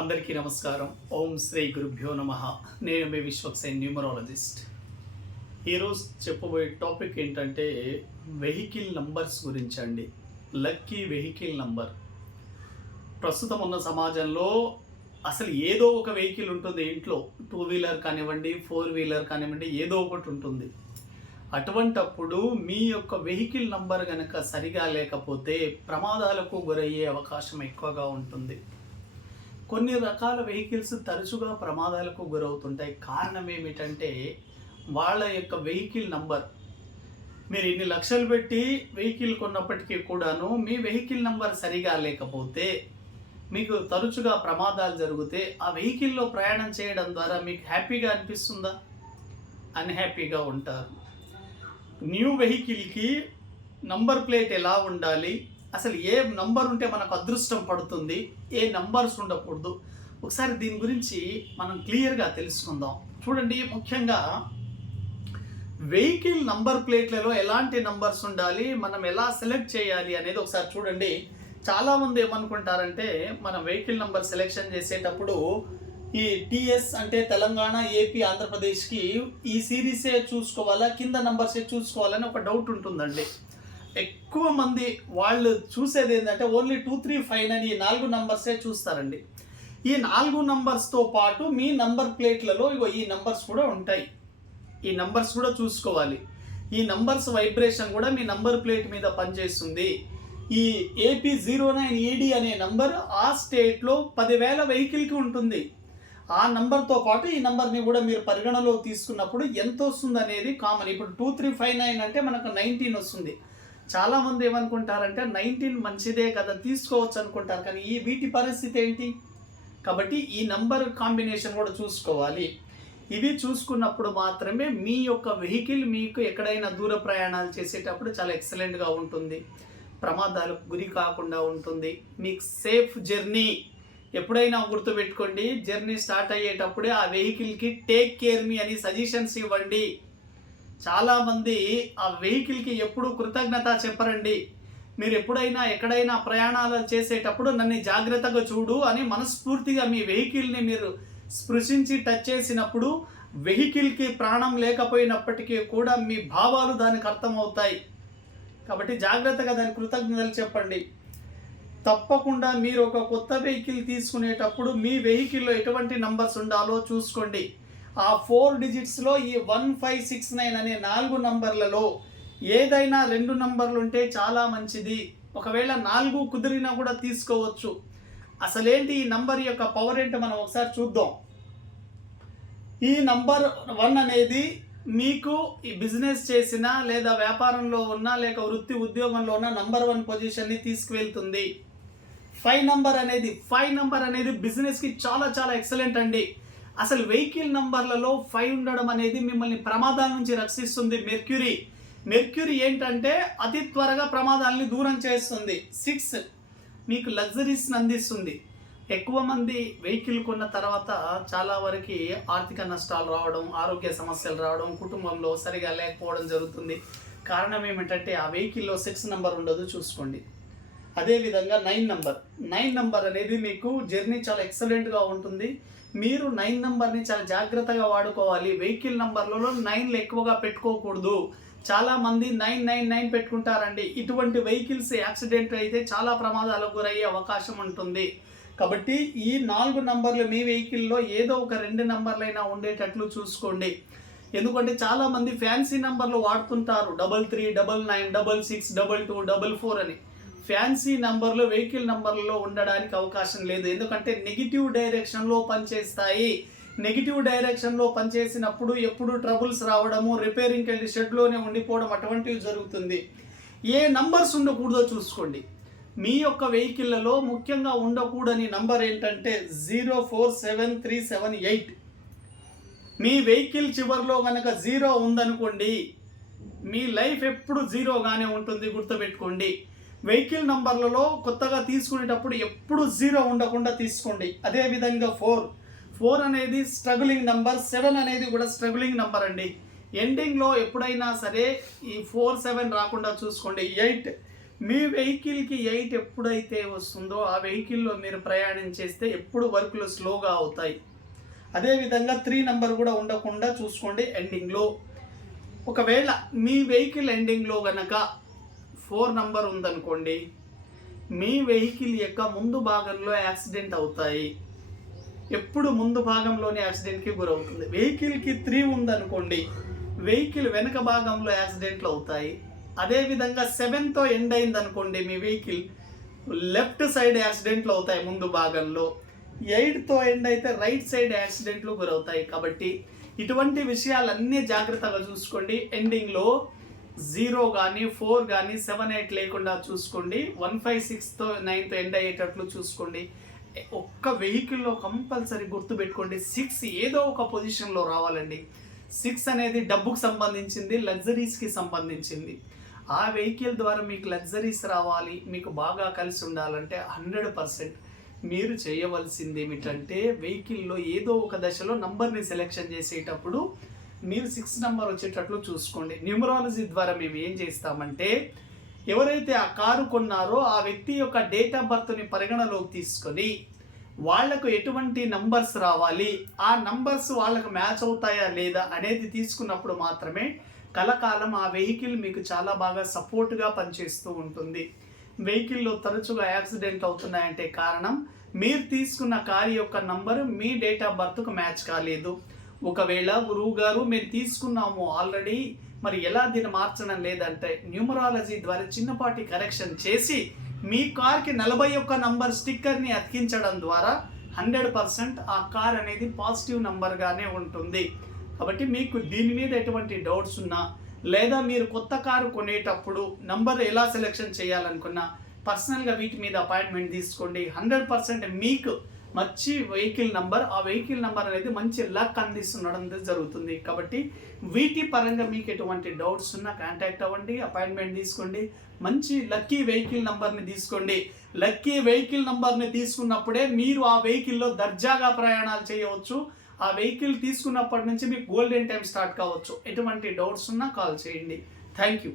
అందరికీ నమస్కారం. ఓం శ్రీ గురుభ్యో నమః. నేను మీ విశ్వక్సేన్ న్యూమరాలజిస్ట్. ఈరోజు చెప్పబోయే టాపిక్ ఏంటంటే వెహికల్ నంబర్స్ గురించి అండి. Lucky vehicle number. ప్రస్తుతం ఉన్న సమాజంలో అసలు ఏదో ఒక వెహికల్ ఉంటుంది ఇంట్లో. 2 వీలర్ కానివ్వండి, 4 వీలర్ కానివ్వండి, ఏదో ఒకటి ఉంటుంది. అటువంటప్పుడు మీ యొక్క వెహికల్ నంబర్ కనుక సరిగా లేకపోతే ప్రమాదాలకు గురయ్యే అవకాశం ఎక్కువగా ఉంటుంది. కొన్ని రకాల వెహికల్స్ తరచుగా ప్రమాదాలకు గురవుతుంటాయి. కారణం ఏమిటంటే వాళ్ళ యొక్క వెహికల్ నంబర్. మీరు ఇన్ని లక్షలు పెట్టి వెహికల్ కొన్నప్పటికీ కూడాను మీ వెహికల్ నంబర్ సరిగా లేకపోతే మీకు తరచుగా ప్రమాదాలు జరిగితే ఆ వెహికల్లో ప్రయాణం చేయడం ద్వారా మీకు హ్యాపీగా అనిపిస్తుందా? అన్హ్యాపీగా ఉంటారు. న్యూ వెహికల్కి నంబర్ ప్లేట్ ఎలా ఉండాలి, అసలు ఏ నంబర్ ఉంటే మనకు అదృష్టం పడుతుంది, ఏ నంబర్స్ ఉండకూడదు, ఒకసారి దీని గురించి మనం క్లియర్గా తెలుసుకుందాం. చూడండి, ముఖ్యంగా వెహికల్ నంబర్ ప్లేట్లలో ఎలాంటి నంబర్స్ ఉండాలి, మనం ఎలా సెలెక్ట్ చేయాలి అనేది ఒకసారి చూడండి. చాలామంది ఏమనుకుంటారంటే మనం వెహికల్ నంబర్ సెలెక్షన్ చేసేటప్పుడు ఈ టీఎస్ అంటే తెలంగాణ, ఏపీ, ఆంధ్రప్రదేశ్కి ఈ సిరీసే చూసుకోవాలా, కింద నంబర్సే చూసుకోవాలని ఒక డౌట్ ఉంటుందండి. ఎక్కువ మంది వాళ్ళు చూసేది ఏంటంటే ఓన్లీ 2, 3, 5 అని ఈ 4 నంబర్సే చూస్తారండి. ఈ 4 నంబర్స్తో పాటు మీ నంబర్ ప్లేట్లలో ఈ నంబర్స్ కూడా ఉంటాయి. ఈ నంబర్స్ కూడా చూసుకోవాలి. ఈ నంబర్స్ వైబ్రేషన్ కూడా మీ నంబర్ ప్లేట్ మీద పనిచేస్తుంది. ఈ AP09ED అనే నంబర్ ఆ స్టేట్లో 10,000 వెహికల్కి ఉంటుంది. ఆ నంబర్తో పాటు ఈ నంబర్ని కూడా మీరు పరిగణలో తీసుకున్నప్పుడు ఎంత వస్తుంది అనేది కామన్. ఇప్పుడు 2359 అంటే మనకు 19 వస్తుంది. చాలామంది ఏమనుకుంటారంటే 19 మంచిదే కదా, తీసుకోవచ్చు అనుకుంటారు. కానీ వీటి పరిస్థితి ఏంటి? కాబట్టి ఈ నంబర్ కాంబినేషన్ కూడా చూసుకోవాలి. ఇవి చూసుకున్నప్పుడు మాత్రమే మీ యొక్క వెహికల్ మీకు ఎక్కడైనా దూర ప్రయాణాలు చేసేటప్పుడు చాలా ఎక్సలెంట్గా ఉంటుంది, ప్రమాదాలకు గురి కాకుండా ఉంటుంది, మీకు సేఫ్ జర్నీ. ఎప్పుడైనా గుర్తుపెట్టుకోండి, జర్నీ స్టార్ట్ అయ్యేటప్పుడే ఆ వెహికల్కి టేక్ కేర్ మీ అని సజెషన్స్ ఇవ్వండి. చాలామంది ఆ వెహికల్కి ఎప్పుడు కృతజ్ఞత చెప్పరండి. మీరు ఎప్పుడైనా ఎక్కడైనా ప్రయాణాలు చేసేటప్పుడు నన్ను జాగ్రత్తగా చూడు అని మనస్ఫూర్తిగా మీ వెహికల్ని మీరు స్పృశించి టచ్ చేసినప్పుడు వెహికల్కి ప్రాణం లేకపోయినప్పటికీ కూడా మీ భావాలు దానికి అర్థమవుతాయి. కాబట్టి జాగ్రత్తగా దాని కృతజ్ఞతలు చెప్పండి. తప్పకుండా మీరు ఒక కొత్త వెహికల్ తీసుకునేటప్పుడు మీ వెహికల్లో ఎటువంటి నంబర్స్ ఉండాలో చూసుకోండి. ఆ 4 డిజిట్స్లో ఈ 1569 అనే 4 నంబర్లలో ఏదైనా 2 నంబర్లు ఉంటే చాలా మంచిది. ఒకవేళ 4 కుదిరినా కూడా తీసుకోవచ్చు. అసలేంటి ఈ నంబర్ యొక్క పవర్ ఏంటో మనం ఒకసారి చూద్దాం. ఈ నంబర్ 1 అనేది మీకు ఈ బిజినెస్ చేసినా లేదా వ్యాపారంలో ఉన్నా లేక వృత్తి ఉద్యోగంలో ఉన్న నంబర్ 1 పొజిషన్ని తీసుకువెళ్తుంది. 5 నంబర్ అనేది బిజినెస్కి చాలా చాలా ఎక్సలెంట్ అండి. అసలు వెహికల్ నంబర్లలో 5 ఉండడం అనేది మిమ్మల్ని ప్రమాదాల నుంచి రక్షిస్తుంది. మెర్క్యూరీ ఏంటంటే అతి త్వరగా ప్రమాదాలని దూరం చేస్తుంది. 6 మీకు లగ్జరీస్ని అందిస్తుంది. ఎక్కువ మంది వెహికల్ కొన్న తర్వాత చాలా వరకు ఆర్థిక నష్టాలు రావడం, ఆరోగ్య సమస్యలు రావడం, కుటుంబంలో సరిగా లేకపోవడం జరుగుతుంది. కారణం ఏమిటంటే ఆ వెహికల్లో 6 నంబర్ ఉండదు, చూసుకోండి. అదేవిధంగా 9 నంబర్ అనేది మీకు జర్నీ చాలా ఎక్సలెంట్గా ఉంటుంది. మీరు 9 నంబర్ని చాలా జాగ్రత్తగా వాడుకోవాలి. వెహికల్ నంబర్లలో 9లు ఎక్కువగా పెట్టుకోకూడదు. చాలామంది 999 పెట్టుకుంటారండి. ఇటువంటి వెహికల్స్ యాక్సిడెంట్ అయితే చాలా ప్రమాదాలకు గురయ్యే అవకాశం ఉంటుంది. కాబట్టి ఈ 4 నంబర్లు మీ వెహికల్లో ఏదో ఒక 2 నంబర్లైనా ఉండేటట్లు చూసుకోండి. ఎందుకంటే చాలామంది ఫ్యాన్సీ నంబర్లు వాడుతుంటారు. 33, 99, 66, 22, 44 అని. ఫ్యాన్సీ నంబర్లు వెహికల్ నంబర్లలో ఉండడానికి అవకాశం లేదు. ఎందుకంటే నెగిటివ్ డైరెక్షన్లో పనిచేస్తాయి. నెగిటివ్ డైరెక్షన్లో పనిచేసినప్పుడు ఎప్పుడు ట్రబుల్స్ రావడము, రిపేరింగ్కి వెళ్ళి షెడ్లోనే ఉండిపోవడం అటువంటివి జరుగుతుంది. ఏ నంబర్స్ ఉండకూడదో చూసుకోండి. మీ యొక్క వెహికల్లలో ముఖ్యంగా ఉండకూడని నంబర్ ఏంటంటే 04738. మీ వెహికల్ చివరిలో కనుక 0 ఉందనుకోండి, మీ లైఫ్ ఎప్పుడు 0గానే ఉంటుంది, గుర్తుపెట్టుకోండి. వెహికల్ నంబర్లలో కొత్తగా తీసుకునేటప్పుడు ఎప్పుడు 0 ఉండకుండా తీసుకోండి. అదేవిధంగా 4 అనేది స్ట్రగులింగ్ నంబర్, 7 అనేది కూడా స్ట్రగులింగ్ నంబర్ అండి. ఎండింగ్లో ఎప్పుడైనా సరే ఈ 4, 7 రాకుండా చూసుకోండి. 8 మీ వెహికల్కి 8 ఎప్పుడైతే వస్తుందో ఆ వెహికల్లో మీరు ప్రయాణం చేస్తే ఎప్పుడు వర్కులు స్లోగా అవుతాయి. అదేవిధంగా 3 నెంబర్ కూడా ఉండకుండా చూసుకోండి ఎండింగ్లో. ఒకవేళ మీ వెహికల్ ఎండింగ్లో గనక 4 నెంబర్ ఉందనుకోండి, మీ వెహికల్ యొక్క ముందు భాగంలో యాక్సిడెంట్ అవుతాయి. ఎప్పుడు ముందు భాగంలోనే యాక్సిడెంట్కి గురవుతుంది. వెహికల్కి 3 ఉందనుకోండి, వెహికల్ వెనక భాగంలో యాక్సిడెంట్లు అవుతాయి. అదేవిధంగా 7తో ఎండ్ అయింది అనుకోండి, మీ వెహికల్ లెఫ్ట్ సైడ్ యాక్సిడెంట్లు అవుతాయి ముందు భాగంలో. 8తో ఎండ్ అయితే రైట్ సైడ్ యాక్సిడెంట్లు గురవుతాయి. కాబట్టి ఇటువంటి విషయాలన్నీ జాగ్రత్తగా చూసుకోండి. ఎండింగ్లో 0 కానీ 4 కానీ 7, 8 లేకుండా చూసుకోండి. 1, 5, 6తో 9తో ఎండ్ అయ్యేటట్లు చూసుకోండి. ఒక్క వెహికల్లో కంపల్సరీ గుర్తుపెట్టుకోండి, 6 ఏదో ఒక పొజిషన్లో రావాలండి. 6 అనేది డబ్బుకు సంబంధించింది, లగ్జరీస్కి సంబంధించింది. ఆ వెహికల్ ద్వారా మీకు లగ్జరీస్ రావాలి, మీకు బాగా కలిసి ఉండాలంటే 100% మీరు చేయవలసింది ఏమిటంటే వెహికల్లో ఏదో ఒక దశలో నంబర్ని సెలెక్షన్ చేసేటప్పుడు మీరు 6 నెంబర్ వచ్చేటట్లు చూసుకోండి. న్యూమరాలజీ ద్వారా మేము ఏం చేస్తామంటే, ఎవరైతే ఆ కారు కొన్నారో ఆ వ్యక్తి యొక్క డేట్ ఆఫ్ బర్త్ని పరిగణలోకి తీసుకొని వాళ్లకు ఎటువంటి నంబర్స్ రావాలి, ఆ నంబర్స్ వాళ్ళకు మ్యాచ్ అవుతాయా లేదా అనేది తీసుకున్నప్పుడు మాత్రమే కలకాలం ఆ వెహికల్ మీకు చాలా బాగా సపోర్ట్గా పనిచేస్తూ ఉంటుంది. వెహికల్లో తరచుగా యాక్సిడెంట్ అవుతున్నాయంటే కారణం మీరు తీసుకున్న కారు యొక్క నంబరు మీ డేట్ ఆఫ్ బర్త్కు మ్యాచ్ కాలేదు. ఒకవేళ గురువు గారు మేము తీసుకున్నాము ఆల్రెడీ, మరి ఎలా దీన్ని మార్చడం లేదంటే న్యూమరాలజీ ద్వారా చిన్నపాటి కరెక్షన్ చేసి మీ కార్కి 41 నంబర్ స్టిక్కర్ని అతికించడం ద్వారా 100% ఆ కార్ అనేది పాజిటివ్ నంబర్గానే ఉంటుంది. కాబట్టి మీకు దీని మీద ఎటువంటి డౌట్స్ ఉన్నా, లేదా మీరు కొత్త కారు కొనేటప్పుడు నంబర్ ఎలా సెలెక్షన్ చేయాలనుకున్నా పర్సనల్గా వీటి మీద అపాయింట్మెంట్ తీసుకోండి. 100% మీకు మంచి వెహికల్ నంబర్, ఆ వెహికల్ నంబర్ అనేది మంచి లక్ అందిస్తుండడం జరుగుతుంది. కాబట్టి వీటి పరంగా మీకు ఎటువంటి డౌట్స్ ఉన్నా కాంటాక్ట్ అవ్వండి, అపాయింట్మెంట్ తీసుకోండి. మంచి లక్కీ వెహికల్ నంబర్ని తీసుకోండి. లక్కీ వెహికల్ నంబర్ని తీసుకున్నప్పుడే మీరు ఆ వెహికల్లో దర్జాగా ప్రయాణాలు చేయవచ్చు. ఆ వెహికల్ తీసుకున్నప్పటి నుంచి మీకు గోల్డెన్ టైం స్టార్ట్ కావచ్చు. ఎటువంటి డౌట్స్ ఉన్నా కాల్ చేయండి. Thank you.